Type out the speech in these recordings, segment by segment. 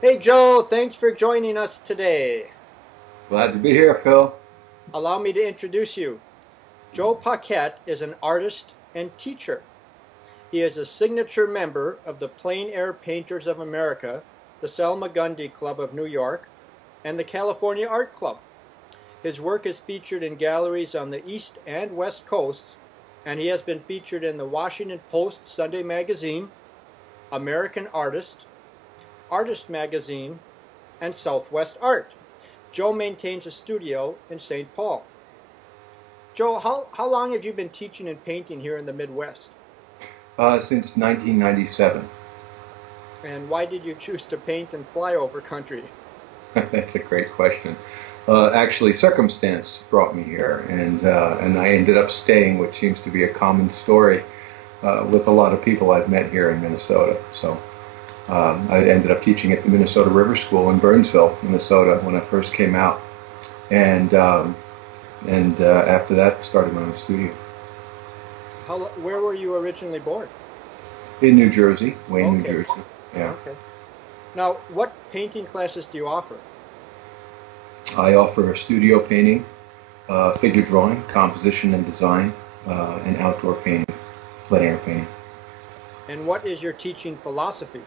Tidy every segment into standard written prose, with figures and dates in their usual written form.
Hey Joe, thanks for joining us today. Glad to be here, Phil. Allow me to introduce you. Joe Paquet is an artist and teacher. He is a signature member of the Plein Air Painters of America, the Selma Gundy Club of New York, and the California Art Club. His work is featured in galleries on the East and West Coasts, and he has been featured in the Washington Post Sunday Magazine, American Artist, Artist Magazine, and Southwest Art. Joe maintains a studio in St. Paul. Joe, how long have you been teaching and painting here in the Midwest? Since 1997. And why did you choose to paint in flyover country? That's a great question. Actually, circumstance brought me here, and I ended up staying, which seems to be a common story with a lot of people I've met here in Minnesota. So I ended up teaching at the Minnesota River School in Burnsville, Minnesota, when I first came out, and after that, started my own studio Where were you originally born? in New Jersey, Wayne, New Okay, Jersey. Yeah. okay. Now, what painting classes do you offer? I offer studio painting, figure drawing, composition and design, and outdoor painting, plein air painting. And what is your teaching philosophy?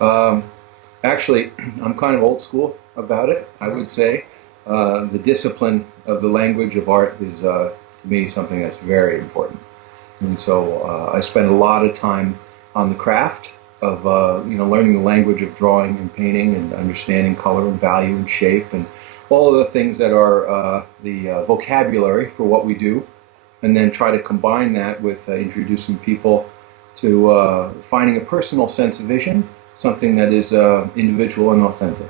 Um, Actually, I'm kind of old school about it, I Uh-huh. would say. The discipline of the language of art is, to me, something that's very important. And so I spend a lot of time on the craft of, learning the language of drawing and painting and understanding color and value and shape and all of the things that are the vocabulary for what we do, and then try to combine that with introducing people to finding a personal sense of vision, something that is individual and authentic.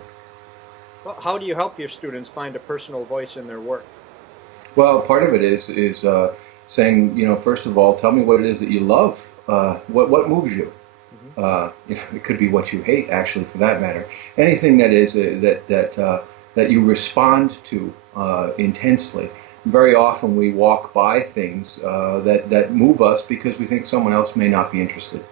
Well, how do you help your students find a personal voice in their work? Well, part of it is saying, first of all, tell me what it is that you love. What moves you? Mhm. It could be what you hate, actually, for that matter. Anything that is that you respond to intensely. Very often, we walk by things that move us because we think someone else may not be interested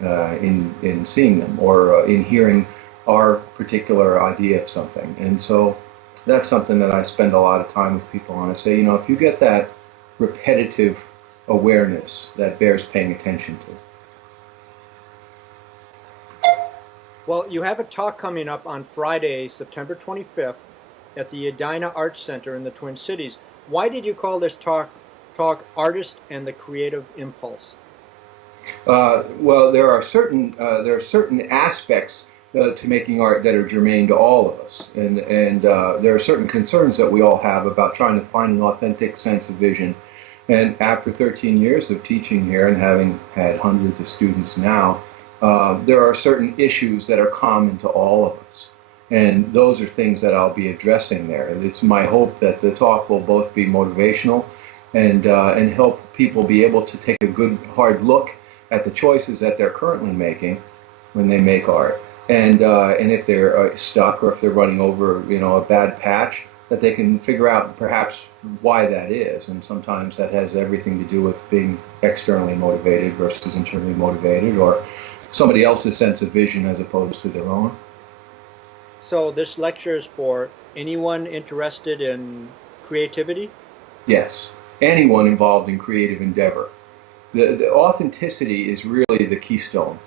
in seeing them or in hearing our particular idea of something. And so that's something that I spend a lot of time with people on. I say, if you get that repetitive awareness, that bears paying attention to. Well, you have a talk coming up on Friday, September 25th at the Edina Arts Center in the Twin Cities. Why did you call this talk Artist and the Creative Impulse? Well, there are certain aspects to making art that are germane to all of us, and there are certain concerns that we all have about trying to find an authentic sense of vision. And after 13 years of teaching here and having had hundreds of students now, there are certain issues that are common to all of us. And those are things that I'll be addressing there. It's my hope that the talk will both be motivational and help people be able to take a good hard look at the choices that they're currently making when they make art, and if they're stuck or if they're running over a bad patch, that they can figure out perhaps why that is. And sometimes that has everything to do with being externally motivated versus internally motivated, or somebody else's sense of vision as opposed to their own. So, this lecture is for anyone interested in creativity? Yes, anyone involved in creative endeavor. The authenticity is really the keystone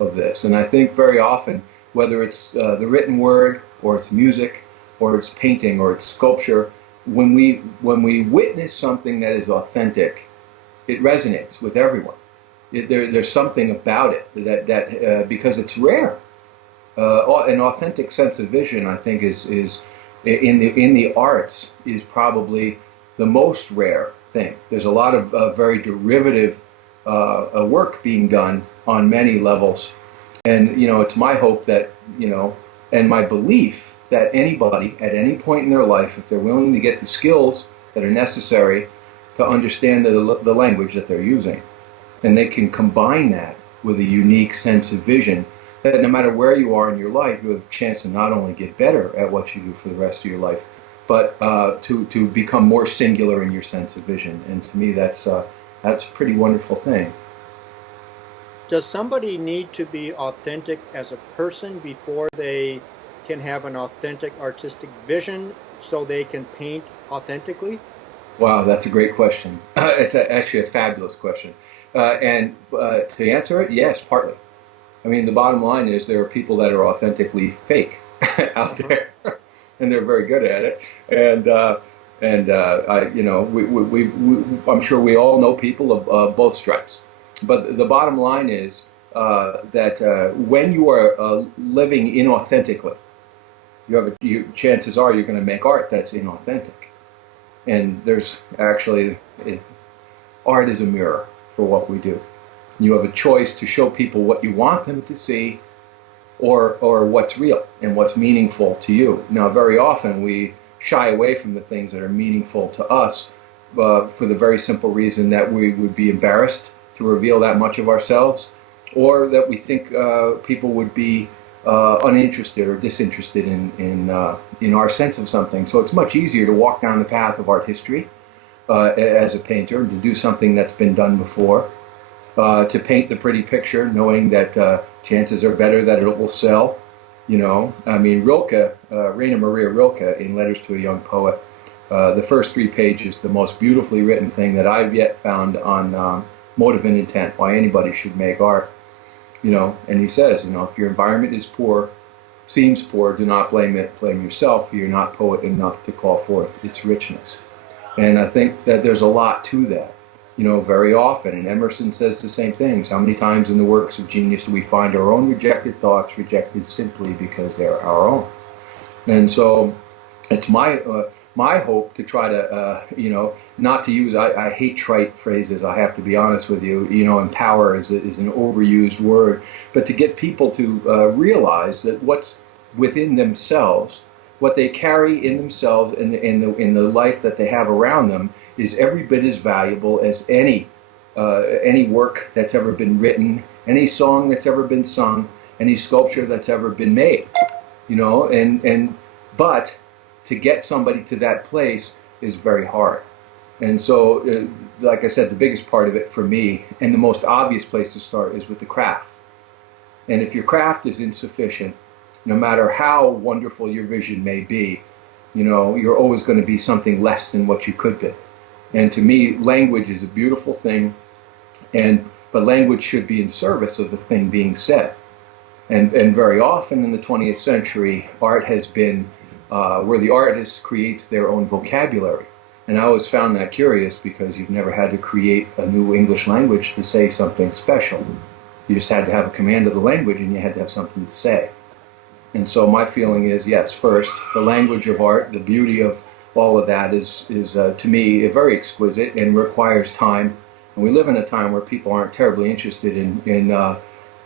of this. And I think very often, whether it's the written word or it's music or it's painting or it's sculpture, when we witness something that is authentic, it resonates with everyone. There's something about it that because it's rare. An authentic sense of vision, I think, is in the arts is probably the most rare thing. There's a lot of very derivative work being done on many levels, and it's my hope that and my belief that anybody at any point in their life, if they're willing to get the skills that are necessary to understand the language that they're using, and they can combine that with a unique sense of vision, that no matter where you are in your life, you have a chance to not only get better at what you do for the rest of your life, but to become more singular in your sense of vision. And to me, that's a pretty wonderful thing. Does somebody need to be authentic as a person before they can have an authentic artistic vision so they can paint authentically? Wow, that's a great question. It's actually a fabulous question. And to answer it, yes, partly. I mean, the bottom line is there are people that are authentically fake out there, and they're very good at it. I'm sure we all know people of both stripes. But the bottom line is that when you are living inauthentically, chances are you're going to make art that's inauthentic. And there's actually, art is a mirror for what we do. You have a choice to show people what you want them to see, or what's real and what's meaningful to you. Now, very often we shy away from the things that are meaningful to us for the very simple reason that we would be embarrassed to reveal that much of ourselves, or that we think people would be uninterested or disinterested in our sense of something. So it's much easier to walk down the path of art history as a painter, to do something that's been done before, to paint the pretty picture, knowing that chances are better that it will sell. You know, I mean, Rilke, Rainer Maria Rilke, in Letters to a Young Poet, the first 3 pages, the most beautifully written thing that I've yet found on motive and intent, why anybody should make art. You know, and he says, you know, if your environment is poor, seems poor, do not blame it, blame yourself, for you're not poet enough to call forth its richness. And I think that there's a lot to that, you know, very often. And Emerson says the same things. How many times in the works of genius do we find our own rejected thoughts rejected simply because they're our own? And so it's my hope to try to, you know, not to use, I hate trite phrases, I have to be honest with you, you know, empower is an overused word, but to get people to realize that what's within themselves, what they carry in themselves in the life that they have around them is every bit as valuable as any work that's ever been written, any song that's ever been sung, any sculpture that's ever been made, you know, but to get somebody to that place is very hard. And so, like I said, the biggest part of it for me, and the most obvious place to start, is with the craft. And if your craft is insufficient, no matter how wonderful your vision may be, you know, you're always going to be something less than what you could be. And to me, language is a beautiful thing, but language should be in service of the thing being said. And very often in the 20th century, art has been where the artist creates their own vocabulary. And I always found that curious, because you've never had to create a new English language to say something special. You just had to have a command of the language, and you had to have something to say. And so my feeling is, yes, first, the language of art, the beauty of all of that is to me, very exquisite and requires time. And we live in a time where people aren't terribly interested in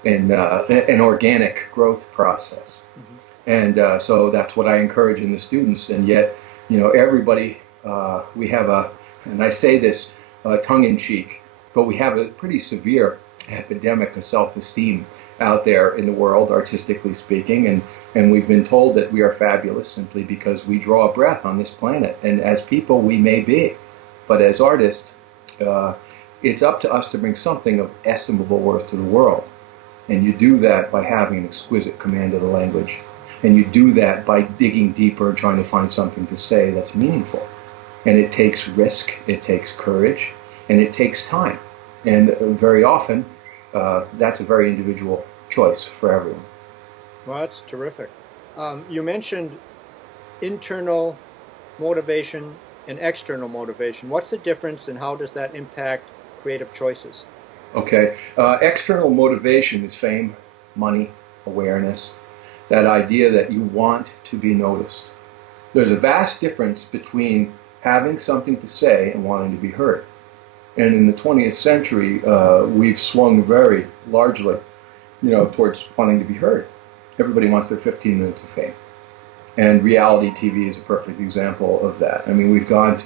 an organic growth process. Mm-hmm. And so that's what I encourage in the students. And yet, you know, everybody, we have and I say this tongue-in-cheek, but we have a pretty severe epidemic of self-esteem out there in the world, artistically speaking, and we've been told that we are fabulous simply because we draw a breath on this planet. And as people, we may be, but as artists, it's up to us to bring something of estimable worth to the world. And you do that by having an exquisite command of the language. And you do that by digging deeper and trying to find something to say that's meaningful. And it takes risk, it takes courage, and it takes time. And very often, that's a very individual choice for everyone. Well, that's terrific. You mentioned internal motivation and external motivation. What's the difference, and how does that impact creative choices? Okay. External motivation is fame, money, awareness, that idea that you want to be noticed. There's a vast difference between having something to say and wanting to be heard. And in the 20th century, we've swung very largely, you know, towards wanting to be heard. Everybody wants their 15 minutes of fame. And reality TV is a perfect example of that. I mean, we've gone to